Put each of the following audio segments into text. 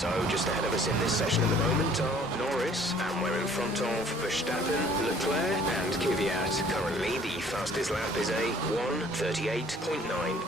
So just ahead of us in this session at the moment are Norris, and we're in front of Verstappen, Leclerc and Kvyat. Currently the fastest lap is a 1:38.9.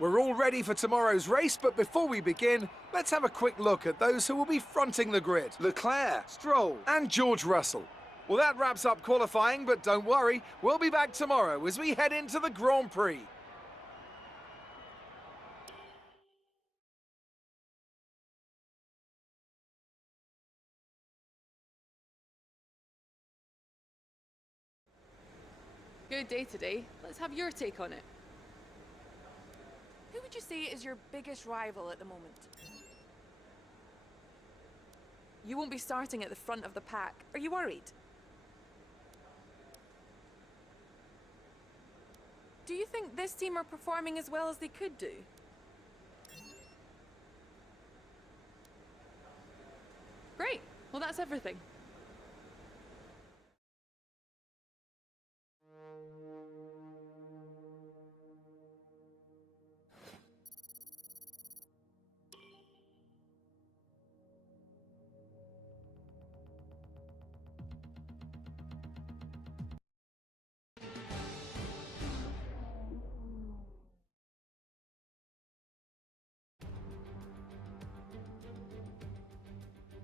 We're all ready for tomorrow's race, but before we begin, let's have a quick look at those who will be fronting the grid. Leclerc, Stroll and George Russell. Well, that wraps up qualifying, but don't worry, we'll be back tomorrow as we head into the Grand Prix. Good day today. Let's have your take on it. Who would you say is your biggest rival at the moment? You won't be starting at the front of the pack. Are you worried? Do you think this team are performing as well as they could do? Great. Well, that's everything.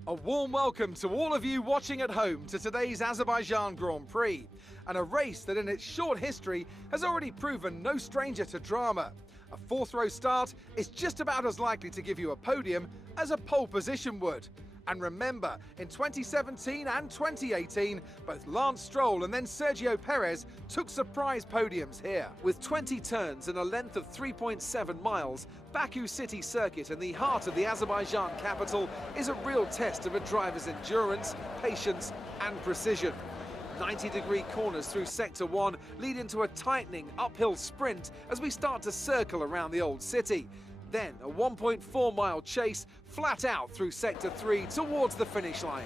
A warm welcome to all of you watching at home to today's Azerbaijan Grand Prix, and a race that in its short history has already proven no stranger to drama. A fourth row start is just about as likely to give you a podium as a pole position would. And remember, in 2017 and 2018, both Lance Stroll and then Sergio Perez took surprise podiums here. With 20 turns and a length of 3.7 miles, Baku City Circuit in the heart of the Azerbaijan capital is a real test of a driver's endurance, patience and precision. 90-degree corners through Sector 1 lead into a tightening uphill sprint as we start to circle around the old city. Then a 1.4-mile chase flat out through Sector 3 towards the finish line.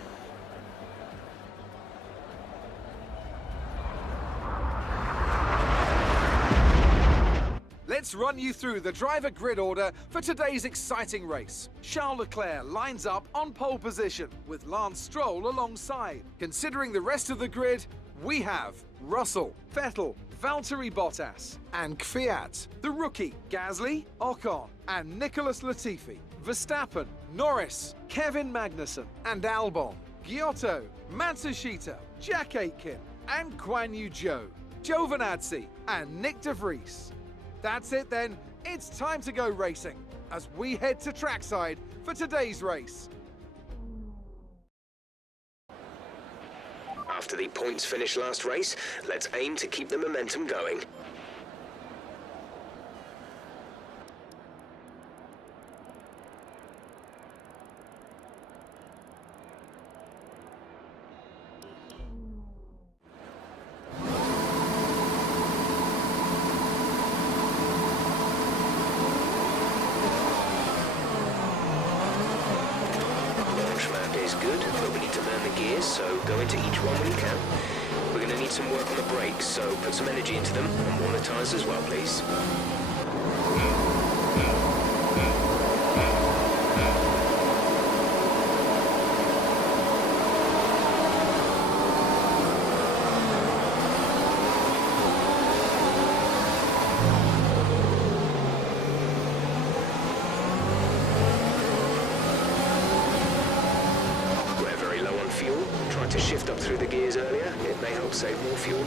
Let's run you through the driver grid order for today's exciting race. Charles Leclerc lines up on pole position with Lance Stroll alongside. Considering the rest of the grid, we have Russell, Vettel, Valtteri Bottas and Kvyat, the rookie Gasly, Ocon and Nicholas Latifi, Verstappen, Norris, Kevin Magnussen and Albon, Giotto, Matsushita, Jack Aitken and Guan Yu Zhou, Giovinazzi and Nick de Vries. That's it then, it's time to go racing as we head to trackside for today's race. After the points finish last race, let's aim to keep the momentum going. Is good, but we need to learn the gears, so go into each one when you can. We're going to need some work on the brakes, so put some energy into them, and warm the tyres as well, please. To shift up through the gears earlier, it may help save more fuel.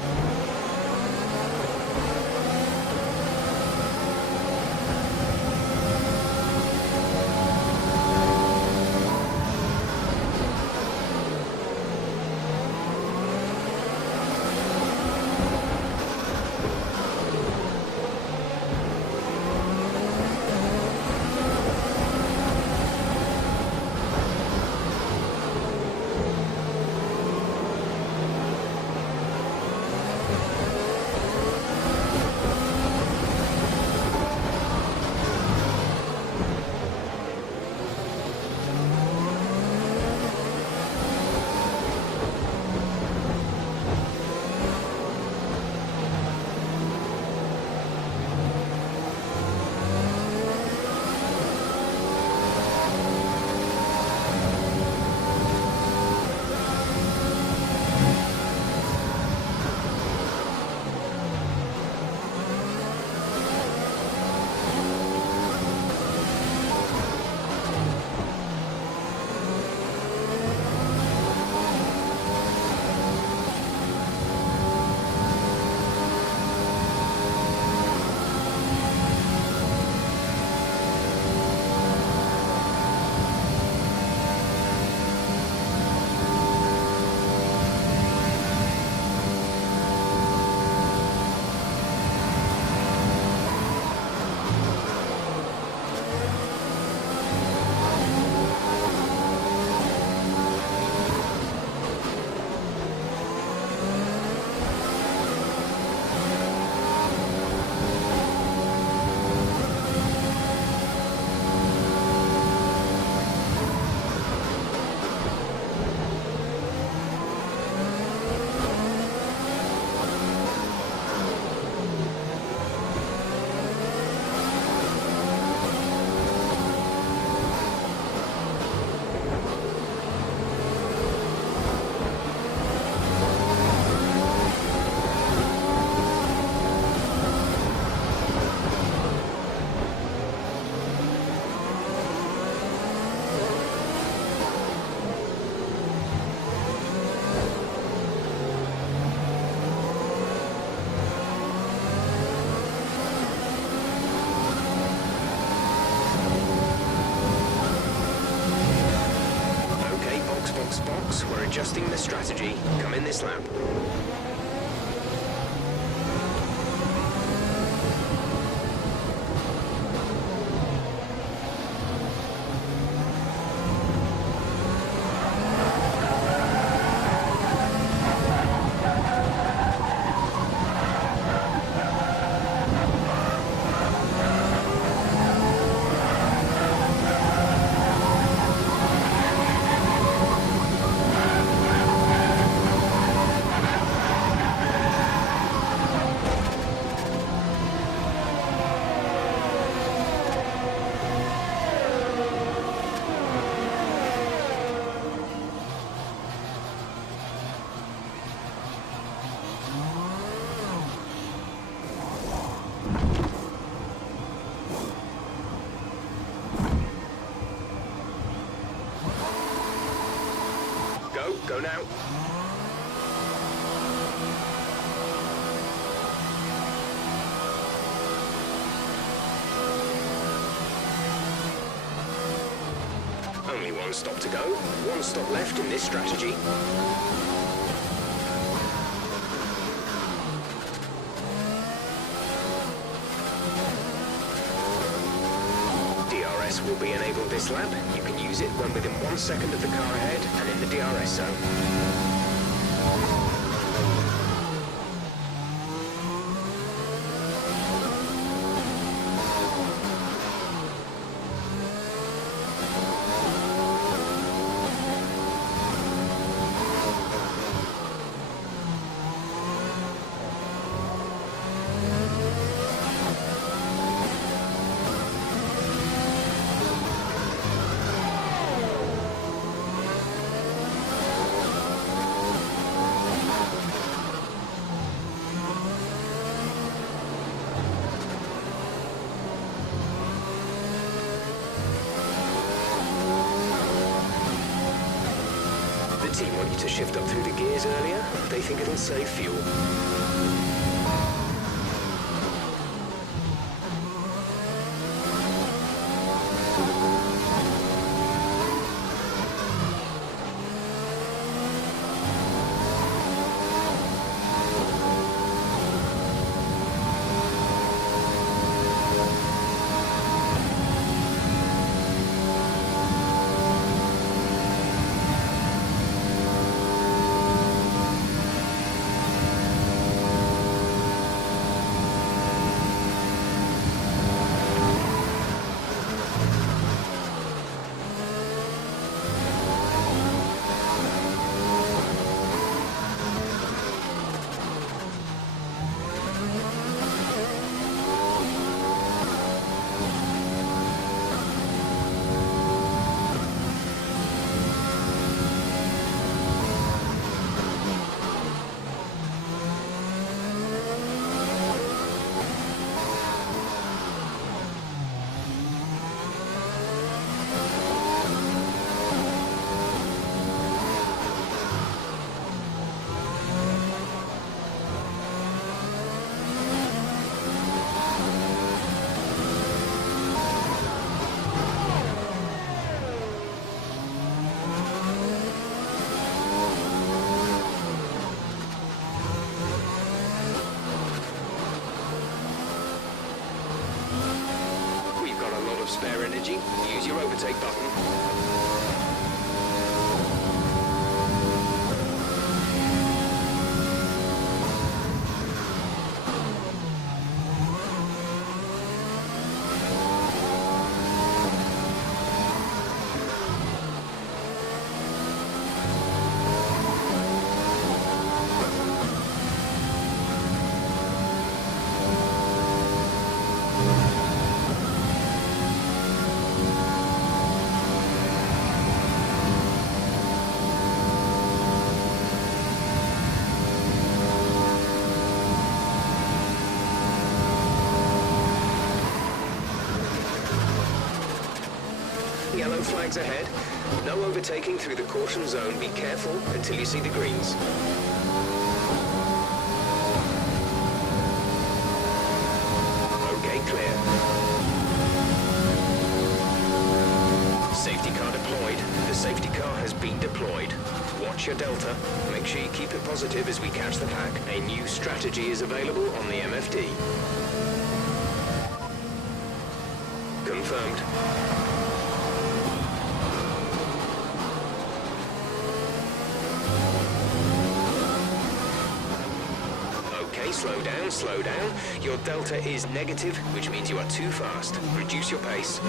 We're adjusting the strategy. Come in this lap. Go now. Only one stop to go. One stop left in this strategy. DRS will be enabled this lap. You can use it when within 1 second of the car ahead and in the DRS zone. The team want you to shift up through the gears earlier. They think it'll save fuel. Spare energy, use your overtake button. Yellow flags ahead. No overtaking through the caution zone. Be careful until you see the greens. Okay, clear. Safety car deployed. The safety car has been deployed. Watch watch your delta. Make sure you keep it positive as we catch the pack. A new strategy is available on the MFD. Confirmed. Okay, slow down, slow down. Your delta is negative, which means you are too fast. Reduce your pace.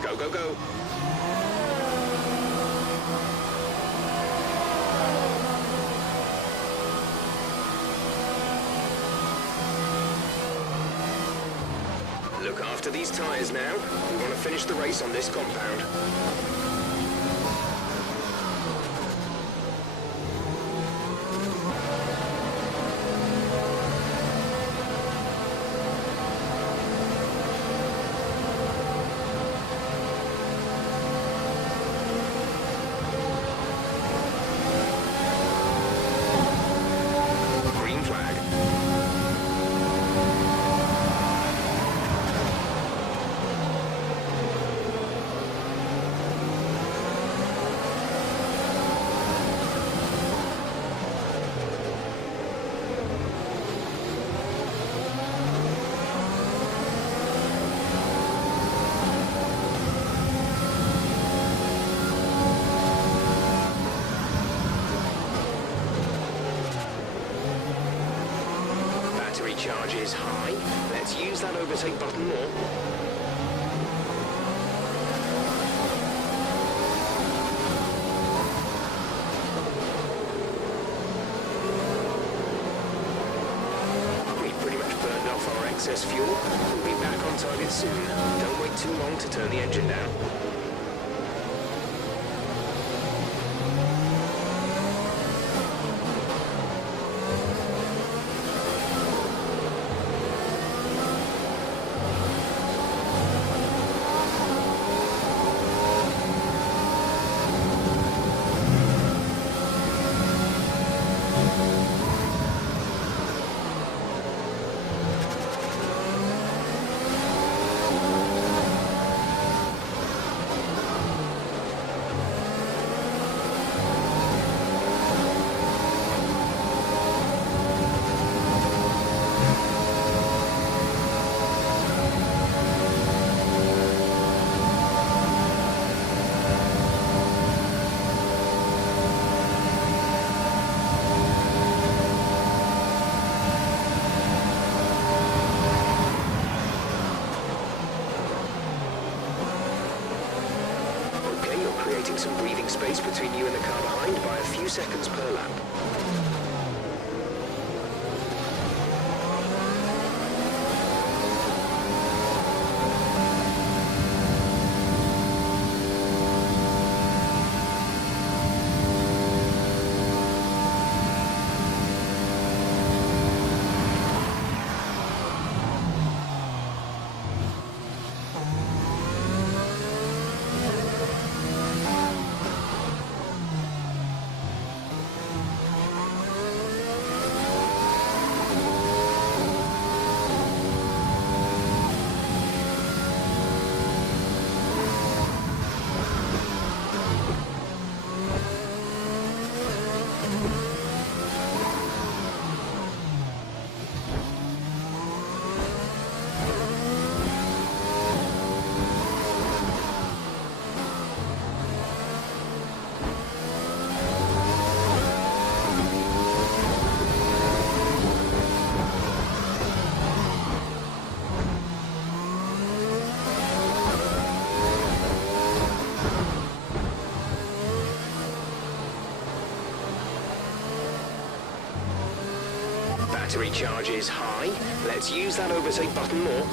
Go, go, go. Look after these tyres now. We want to finish the race on this compound. Green flag. Battery charge is high. Let's use that overtake button more. We've pretty much burned off our excess fuel. We'll be back on target soon. Don't wait too long to turn the engine down. Creating some breathing space between you and the car behind by a few seconds per lap. Battery charge is high. Let's use that overtake button more.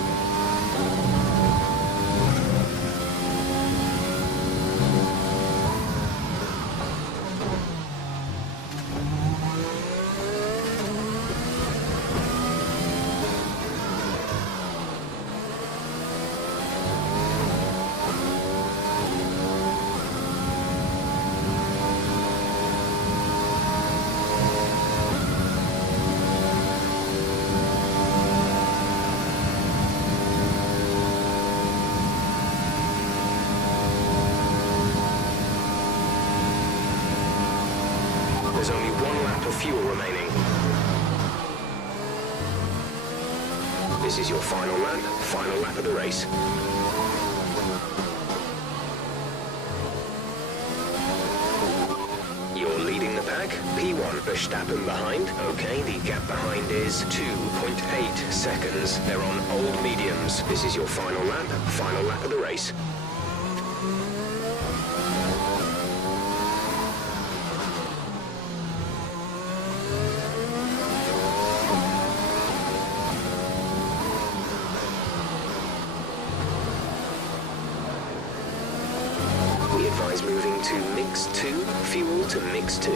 fuel remaining. This is your final lap of the race. You're leading the pack, P1 Verstappen behind. Okay, the gap behind is 2.8 seconds. They're on old mediums. This is your final lap of the race. We advise moving to mix 2, fuel to mix 2.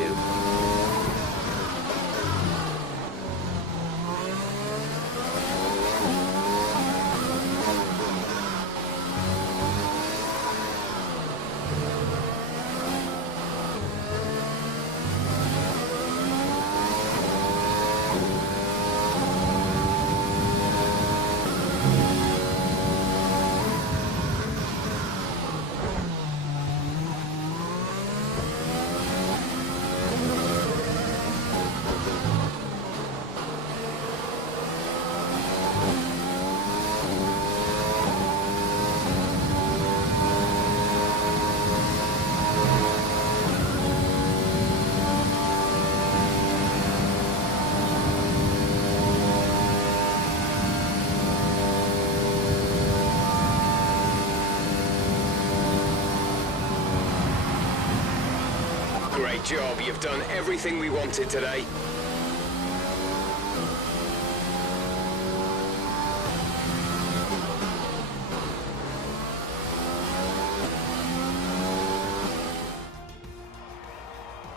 Great job, you've done everything we wanted today.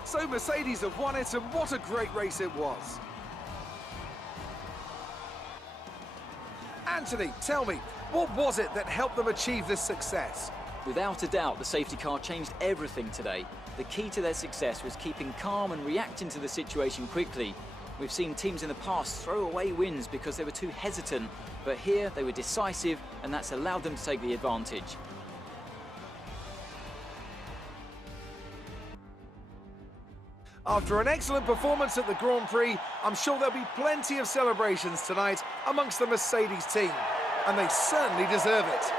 So Mercedes have won it, and what a great race it was. Anthony, tell me, what was it that helped them achieve this success? Without a doubt, the safety car changed everything today. The key to their success was keeping calm and reacting to the situation quickly. We've seen teams in the past throw away wins because they were too hesitant, but here they were decisive, and that's allowed them to take the advantage. After an excellent performance at the Grand Prix, I'm sure there'll be plenty of celebrations tonight amongst the Mercedes team, and they certainly deserve it.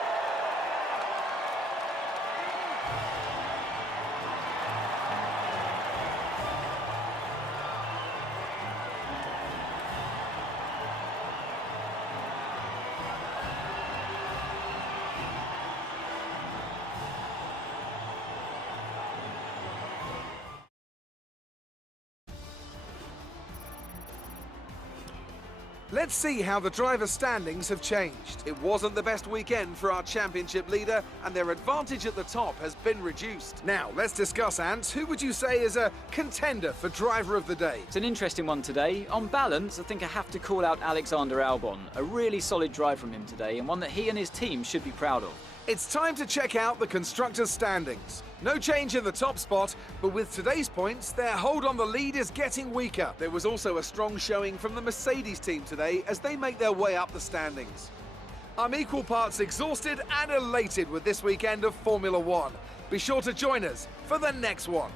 Let's see how the driver standings have changed. It wasn't the best weekend for our championship leader, and their advantage at the top has been reduced. Now, let's discuss, Ant. Who would you say is a contender for driver of the day? It's an interesting one today. On balance, I think I have to call out Alexander Albon. A really solid drive from him today, and one that he and his team should be proud of. It's time to check out the constructors' standings. No change in the top spot, but with today's points, their hold on the lead is getting weaker. There was also a strong showing from the Mercedes team today as they make their way up the standings. I'm equal parts exhausted and elated with this weekend of Formula One. Be sure to join us for the next one.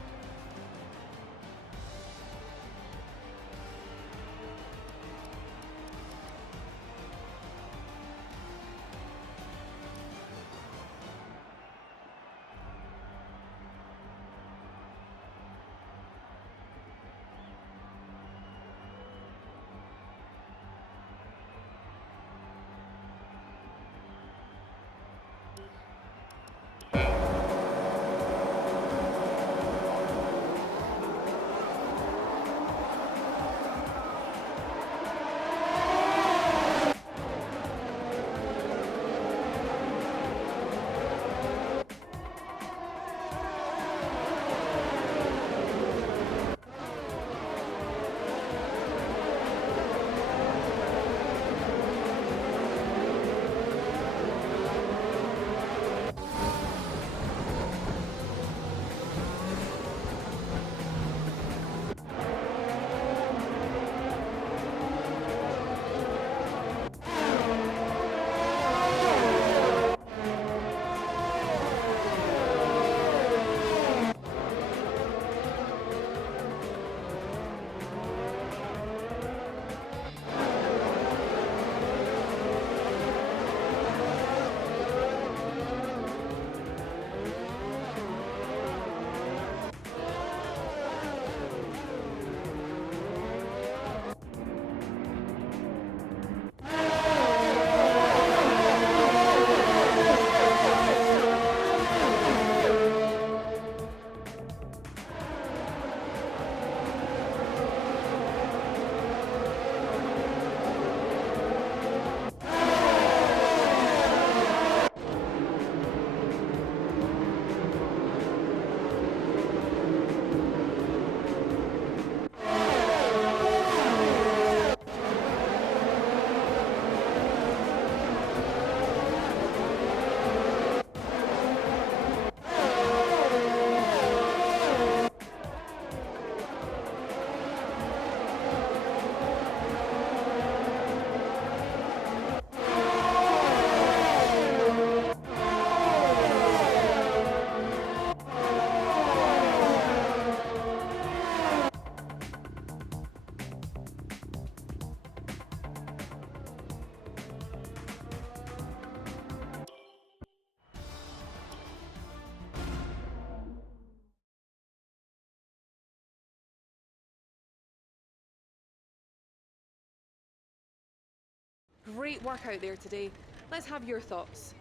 great work out there today. Let's have your thoughts.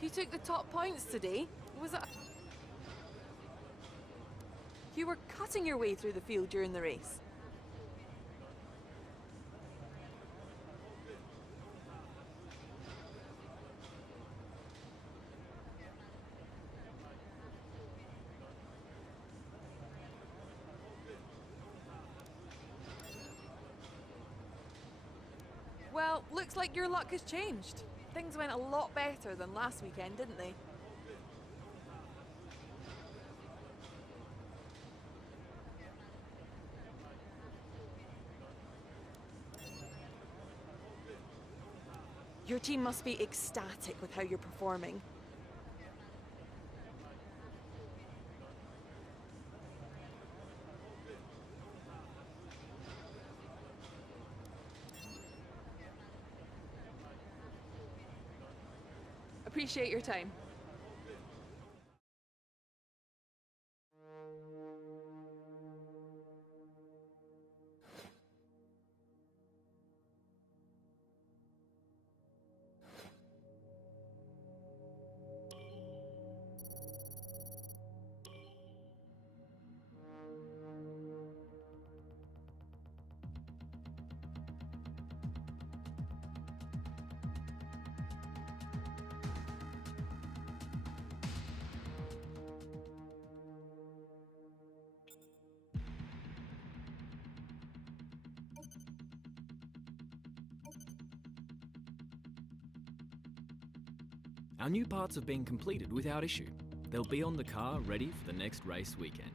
You took the top points today. Was it? You were cutting your way through the field during the race. Well, looks like your luck has changed. Things went a lot better than last weekend, didn't they? Your team must be ecstatic with how you're performing. Appreciate your time. Our new parts have been completed without issue. They'll be on the car ready for the next race weekend.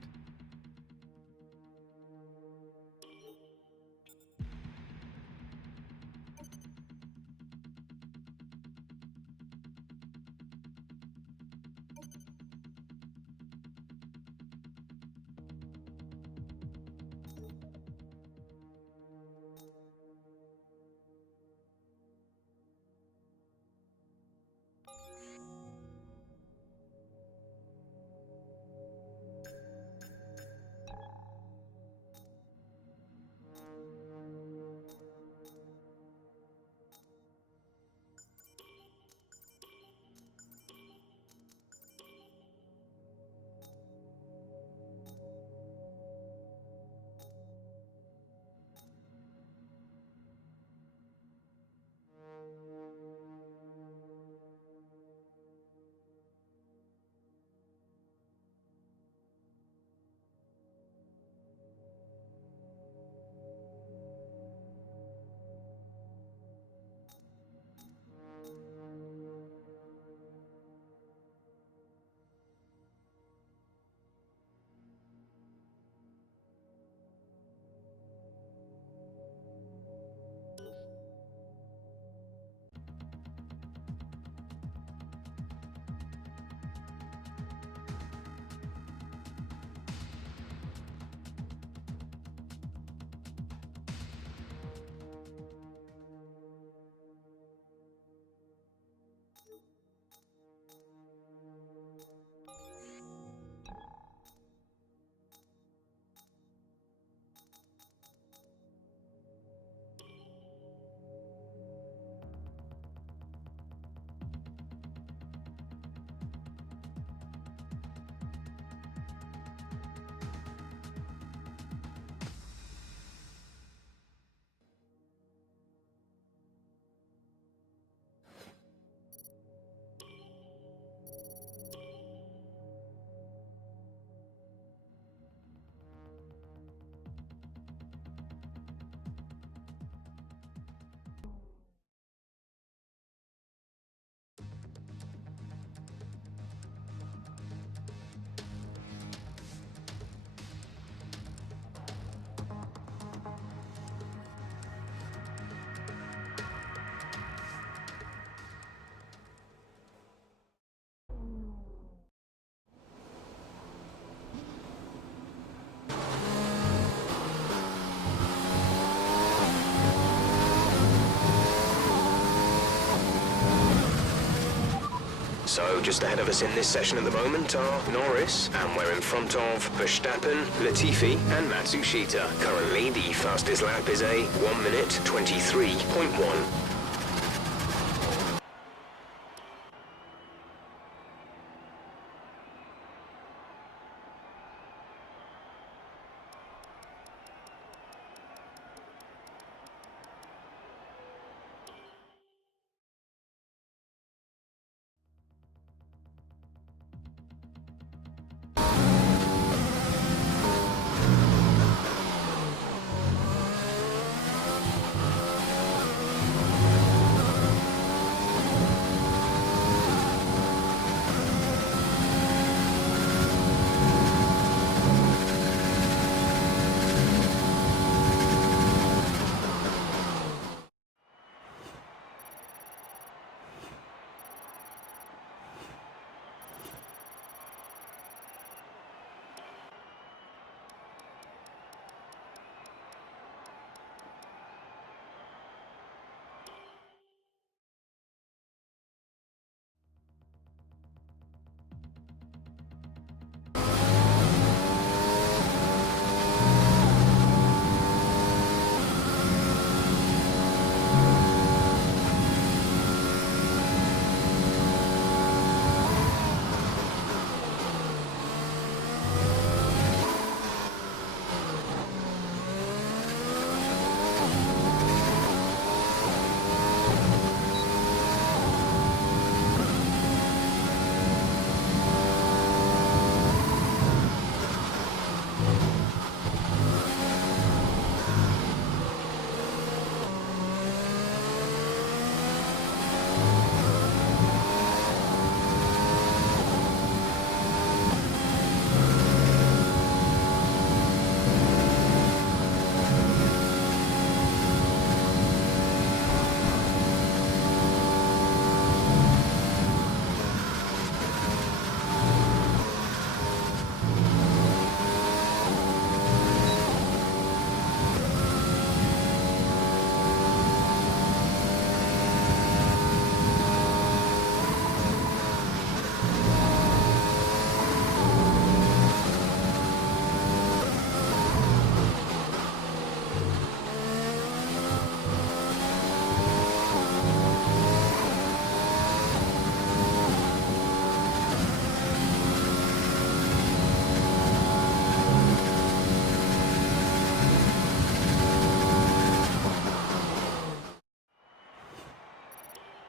So just ahead of us in this session at the moment are Norris, and we're in front of Verstappen, Latifi and Matsushita. Currently the fastest lap is a 1 minute 23.1.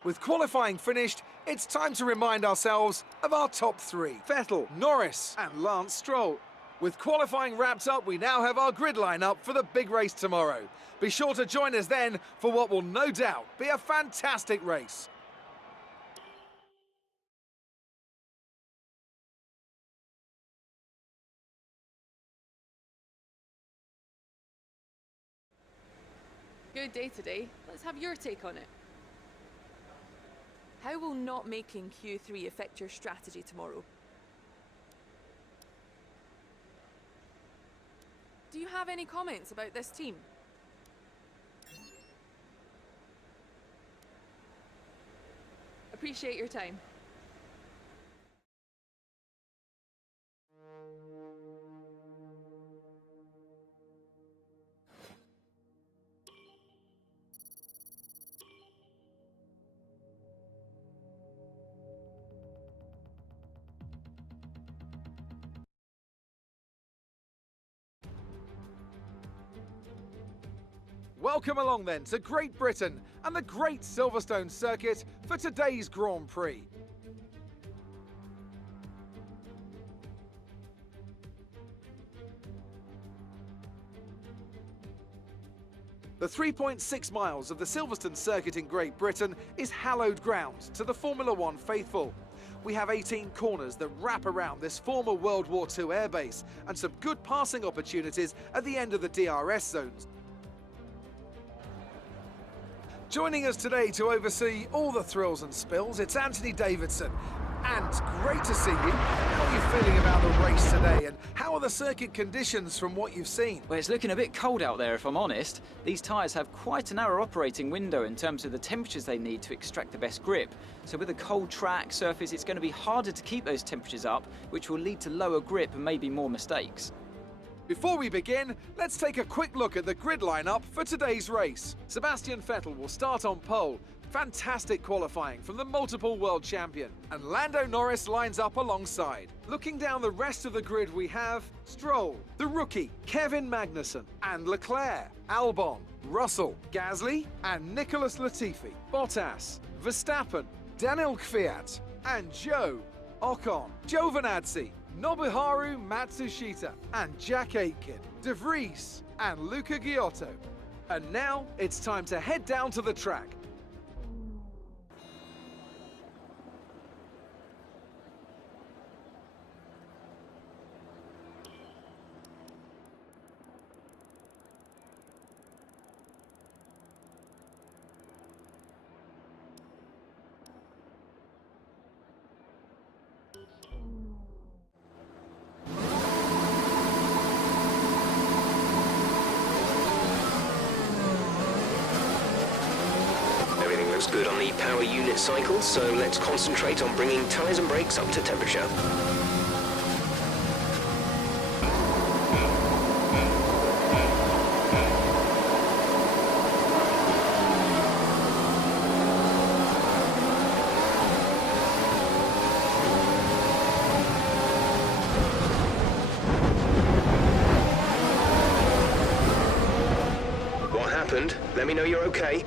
With qualifying finished, it's time to remind ourselves of our top three. Vettel, Norris and Lance Stroll. With qualifying wrapped up, we now have our grid line-up for the big race tomorrow. Be sure to join us then for what will no doubt be a fantastic race. Good day today. Let's have your take on it. How will not making Q3 affect your strategy tomorrow? Do you have any comments about this team? Appreciate your time. Welcome along then to Great Britain and the great Silverstone circuit for today's Grand Prix. The 3.6 miles of the Silverstone circuit in Great Britain is hallowed ground to the Formula One faithful. We have 18 corners that wrap around this former World War II airbase and some good passing opportunities at the end of the DRS zones. Joining us today to oversee all the thrills and spills, it's Anthony Davidson. And great to see you. How are you feeling about the race today, and how are the circuit conditions from what you've seen? Well, it's looking a bit cold out there, if I'm honest. These tyres have quite a narrow operating window in terms of the temperatures they need to extract the best grip. So with a cold track surface, it's going to be harder to keep those temperatures up, which will lead to lower grip and maybe more mistakes. Before we begin, let's take a quick look at the grid lineup for today's race. Sebastian Vettel will start on pole. Fantastic qualifying from the multiple world champion. And Lando Norris lines up alongside. Looking down the rest of the grid, we have Stroll, the rookie, Kevin Magnussen, and Leclerc, Albon, Russell, Gasly, and Nicholas Latifi, Bottas, Verstappen, Daniel Kvyat, and Joe Ocon, Giovinazzi, Nobuharu Matsushita, and Jack Aitken, De Vries, and Luca Giotto. And now it's time to head down to the track. Everything looks good on the power unit cycle, so let's concentrate on bringing tyres and brakes up to temperature. What happened? Let me know you're okay.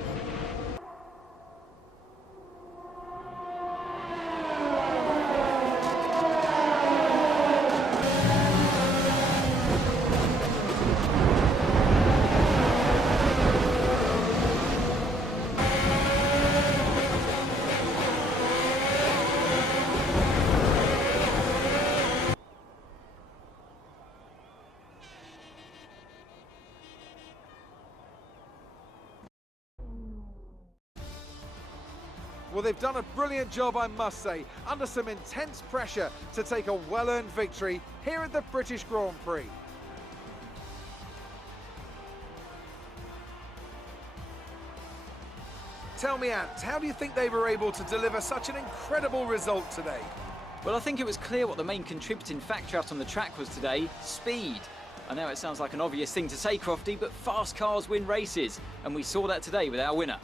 Well, they've done a brilliant job, I must say, under some intense pressure to take a well-earned victory here at the British Grand Prix. Tell me, Ant, how do you think they were able to deliver such an incredible result today? Well, I think it was clear what the main contributing factor out on the track was today: speed. I know it sounds like an obvious thing to say, Crofty, but fast cars win races, and we saw that today with our winner.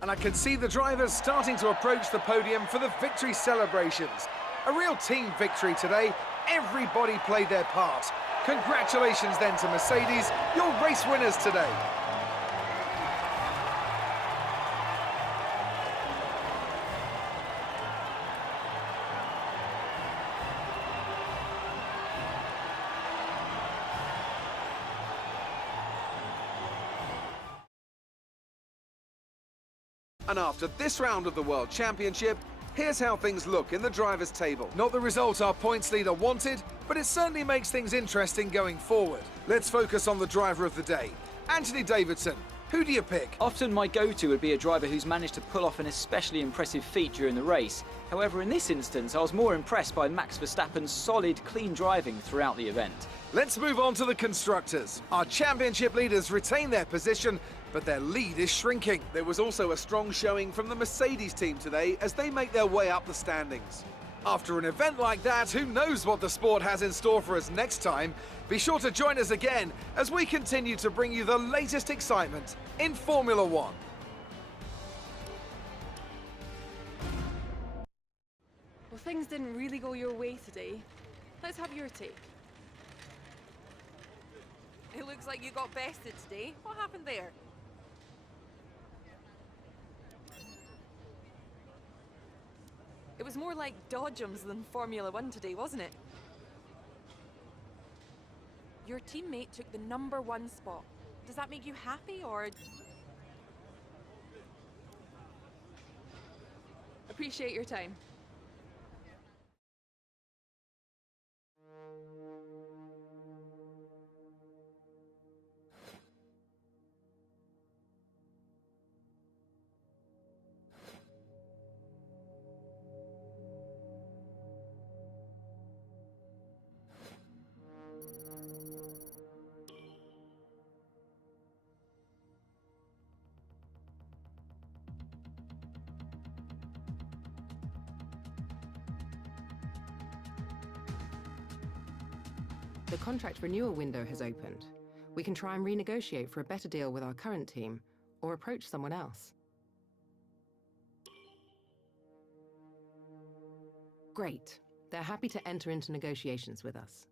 And I can see the drivers starting to approach the podium for the victory celebrations. A real team victory today. Everybody played their part. Congratulations then to Mercedes, your race winners today. And after this round of the World Championship, here's how things look in the drivers' table. Not the result our points leader wanted, but it certainly makes things interesting going forward. Let's focus on the driver of the day. Anthony Davidson, who do you pick? Often my go-to would be a driver who's managed to pull off an especially impressive feat during the race. However, in this instance, I was more impressed by Max Verstappen's solid, clean driving throughout the event. Let's move on to the constructors. Our championship leaders retain their position, but their lead is shrinking. There was also a strong showing from the Mercedes team today as they make their way up the standings. After an event like that, who knows what the sport has in store for us next time? Be sure to join us again as we continue to bring you the latest excitement in Formula One. Well, things didn't really go your way today. Let's have your take. It looks like you got bested today. What happened there? It was more like dodgems than Formula One today, wasn't it? Your teammate took the #1 spot. Does that make you happy, or...? Appreciate your time. The contract renewal window has opened. We can try and renegotiate for a better deal with our current team, or approach someone else. Great. They're happy to enter into negotiations with us.